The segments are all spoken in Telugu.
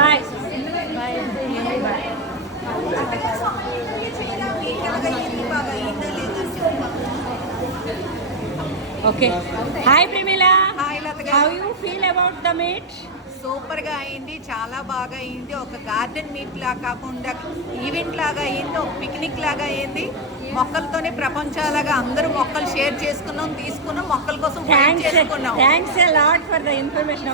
Bye bye bye. Okay hi Premila. How you feel about the meet? Super గా అయింది, చాలా బాగా అయింది. ఒక గార్డెన్ మీట్ లాగా కాకుండా ఈవెంట్ లాగా అయింది, ఒక పిక్నిక్ లాగా అయింది. మొక్కలతోనే ప్రపంచాలాగా అందరూ మొక్కలు షేర్ చేసుకున్నాం, తీసుకున్నాం, మొక్కల కోసం చేసుకున్నాం. Thanks a lot for the information.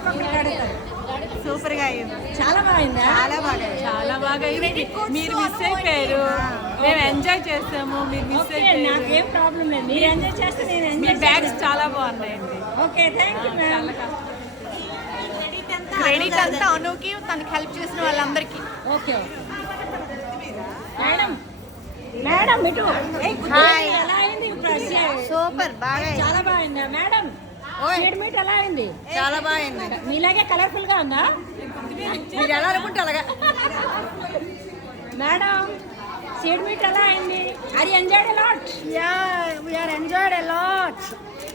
Super గా అయింది, చాలా బాగుంది, చాలా బాగా, చాలా బాగా అయింది. మీరు మిస్ అయిపోయారు, మేము ఎంజాయ్ చేస్తాము, మీరు మిస్ అయిపోయారు. నాకేం ప్రాబ్లం లేదు, మీరు ఎంజాయ్ చేస్తే నేను మీ ఎంజాయ్. బ్యాగ్స్ చాలా బాగున్నాయండి. Okay thank you ma'am. Credit అంతా అనుకి, తనకి హెల్ప్ చేసిన వాళ్ళందరికీ. ఓకే మేడం, మేడం ఇటు. హాయ్. ఎలా అయింది? సూపర్ బాగా, చాలా బాగుందా మేడం? సీడ్ మీట్ ఎలా అయింది? చాలా బాగుంది. మీలాగే కలర్ఫుల్ గా ఉందా? మీరు ఎలా అనుకుంటే అలాగా. మేడం సీడ్ మీట్ ఎలా అయింది? Are you enjoyed a lot? Ya we are enjoyed a lot.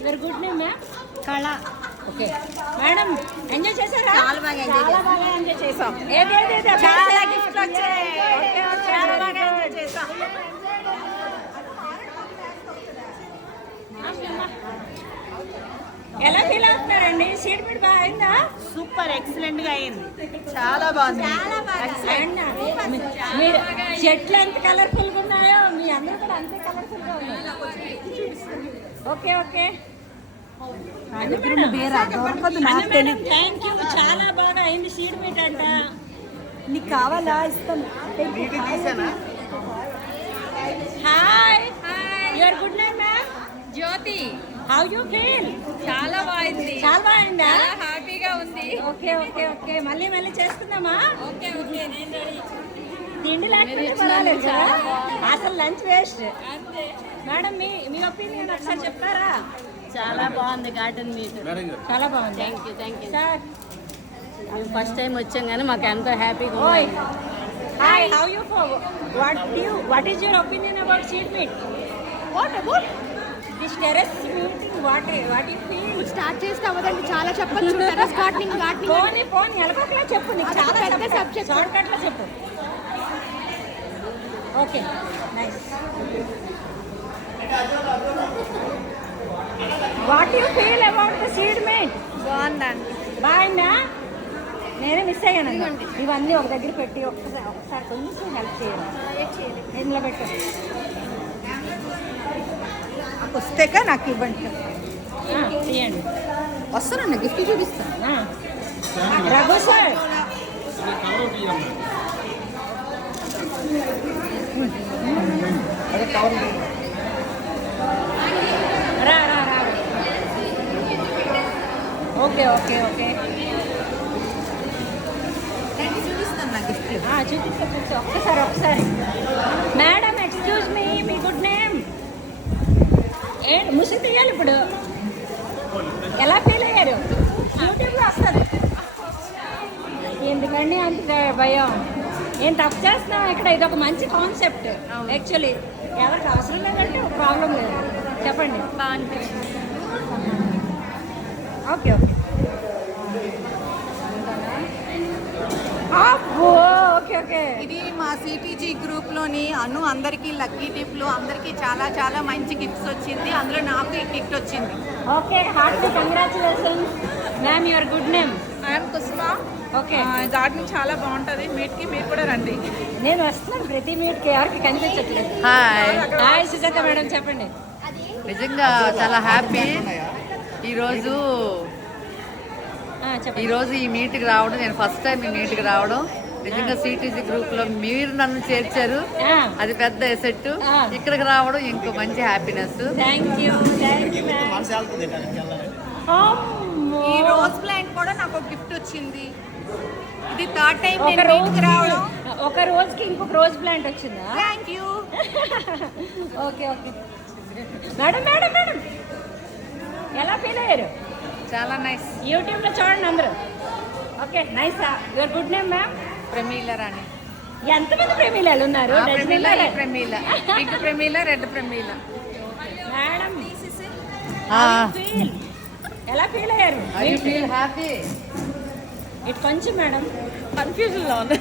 Very good name ma'am. Kala. Okay madam enjoy చేశారా? చాలా బాగా ఎంజాయ్ చేశాం. చాలా బాగా ఎంజాయ్ చేసాం. ఏది ఏది ఏది? చాలా గిఫ్ట్లు వచ్చాయి. చాలా బాగా ఎంజాయ్ చేసాం. ఎలా ఫీల్ అవుతున్నారండి? సీడ్ మీట్ బాగా అయిందా? సూపర్ ఎక్సలెంట్ గా అయింది, చాలా బాగుంది. మీరు చెట్లు ఎంత కలర్ఫుల్ గా ఉన్నాయో మీ అందరూ కూడా అంతే కలర్ఫుల్ గా ఉన్నారు. Okay okay thank you. చాలా బాగా అయింది సీడ్ మీట్ అంట. నీకు కావాలా? ఇస్తాను. Hi, your good name ma'am? Jyoti. How you feel? చాలా బాగుంది, చాలా బాగుందా? హ్యాపీగా ఉంది. ఓకే ఓకే ఓకే మళ్ళీ మళ్ళీ చేసుకుందామా? ఓకే ఓకే నేను రెడీ. తిండి లేకపోతే పర్వాలేదు కదా, అసలు లంచ్ వేస్ట్. మేడం మీ మీ ఒపీనియన్ ఒకసారి చెప్తారా? చాలా బాగుంది గార్డెన్ మీట్. చాలా బాగుంది. థ్యాంక్ యూ సార్ మేము ఫస్ట్ టైం వచ్చాం కానీ మాకు ఎంతో హ్యాపీగా ఓయ్ ఉంది. Hi, how you what is your opinion about seed meet? What about this terrace meeting? What you feel? Start చేస్తే అవ్వదండి, చాలా చెప్పచ్చు. టెర్రస్ గార్డెనింగ్ పోనీ ఎలకొకలా చెప్పు, నీకు చాలా పెద్ద సబ్జెక్ట్. షార్ట్ కట్లో చెప్పు. Okay nice. What you feel about the seed meet? బాగుందండి. బాగుందా? నేనే మిస్ అయ్యాను. ఇవన్నీ ఒక దగ్గర పెట్టి ఒకసారి కొంచెం హెల్ప్ చేయాలి. ఇందులో పెట్టు. వస్తాక నాకు ఇవ్వండి. తీయండి. వస్తానండి, గిఫ్ట్ చూపిస్తాను. రఘు సార్ రా రా రా. ఓకే ఓకే ఓకే చూపిస్తాను నా గిఫ్ట్. చూపించు ఒకసారి. Madam excuse me good name ఏంటి? ముసుగు తీయాలి ఇప్పుడు. ఎలా ఫీల్ అయ్యారు? యూట్యూబ్లో వస్తుంది. ఎందుకండి అంత భయం? ఏం తప్పు చేస్తున్నాం ఇక్కడ? ఇది ఒక మంచి కాన్సెప్ట్ యాక్చువల్లీ. ఎవరికి అవసరం లేదంటే ఒక ప్రాబ్లం లేదు. చెప్పండి. బాగా అనిపించింది. Okay okay okay okay. ఇది మా సిటీజీ గ్రూప్ లోని అందరికి లక్కీ టిప్లు, అందరికి చాలా చాలా మంచి గిఫ్ట్స్ వచ్చింది. అందులో నాకు ఈ గిఫ్ట్ వచ్చింది. Okay heartly congratulations ma'am. Your good name? I'm Kusuma. Okay gardening చాలా బాగుంటుంది. మీట్కి మీరు కూడా రండి. నేను వస్తున్నాను ప్రతి మీట్కి, ఎవరికి కనిపించట్లేదు. హాయ్, హాయ్ సుజాత మేడం చెప్పండి. నిజంగా చాలా హ్యాపీ ఈరోజు ఈరోజు ఈ మీట్కి రావడం. నేను ఫస్ట్ టైం ఈ మీట్కి రావడం. నిజంగా సిటీజీ గ్రూప్ లో మీరు నన్ను చేర్చారు, అది పెద్ద ఎసెట్. ఇక్కడికి రావడం ఇంకో మంచి హ్యాపీనెస్. Thank you. ఈ రోజ్ ప్లాంట్ కూడా నాకు ఒక గిఫ్ట్ వచ్చింది. ఇది థర్డ్ టైం ఒక రోజుకి ఇంకొక రోజ్ ప్లాంట్ వచ్చిందా? Thank you. Okay okay madam madam madam ఎలా ఫీల్ అయ్యారు? చాలా నైస్. యూట్యూబ్లో చూడండి అందరూ. Okay nice. Your good name ma'am? Pramila Rani. ఎంతమంది ప్రమీలాలు ఉన్నారు? Pramila, pink Pramila, red Pramila. Madam ఎలా ఫీల్ అయ్యారు? I feel happy. ఇటు కొంచెం మేడం కన్ఫ్యూజన్ లో ఉంది.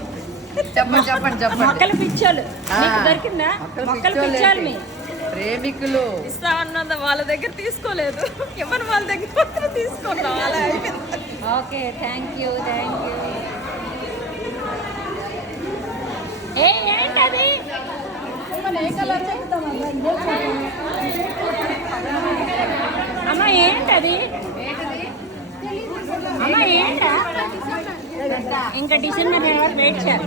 చెప్పండి చెప్పండి చెప్పండి. మొక్కలు పిచ్చోళ్ళు మీకు ఆ, దొరికిందా? మొక్కలు మొక్కలు పిచ్చోళ్ళు పిచ్చాలి ఏంటి? మీ ప్రేమికులు. ఇస్తా అన్నది వాళ్ళ దగ్గర తీసుకోలేదు, ఎవరు వాళ్ళ దగ్గర మాత్రం తీసుకున్నాం, అలా అయిపోయింది. ఓకే థ్యాంక్ యూ ఏంటది అమ్మ ఏంటది అమ్మ ఏంటా ఇంకా డిసెంబర్ వెయిట్ చేయాలి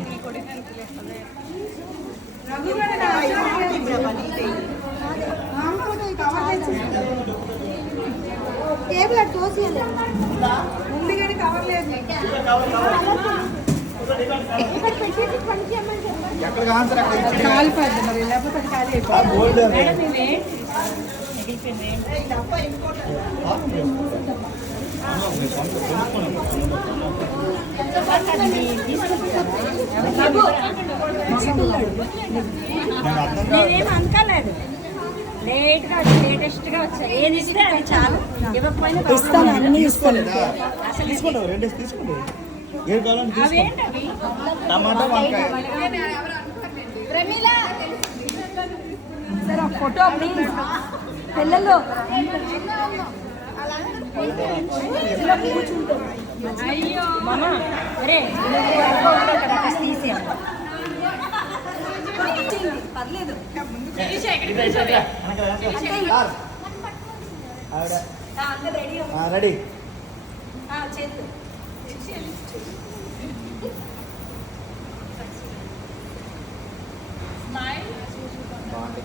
టేబుల్ అటు తోసేయాలి ఉంది కానీ కవర్ లేదు కాలిపోద్ది మరి లేకపోతే ఖాళీ అయిపోతుంది మేడం ఇవేంటి నేనేం అనుకోలేదు లేట్గా వచ్చి లేటెస్ట్గా వచ్చాయి ఏది ఇస్తే అది చాలు ఇవ్వకపోయినా ఇస్తాను అన్ని ఇస్తాను అసలు తీసుకుంటావు 2 డేస్ తీసుకోండి ఏం కావాలంటే తీసుకో అవేంటవి టమాటా వంకాయ సార్ ఒక ఫోటో ప్లీజ్ పిల్లలు అయ్యో మామ అరే కదా కాస్త తీసేయాలి పర్లేదు రెడీ చేద్దు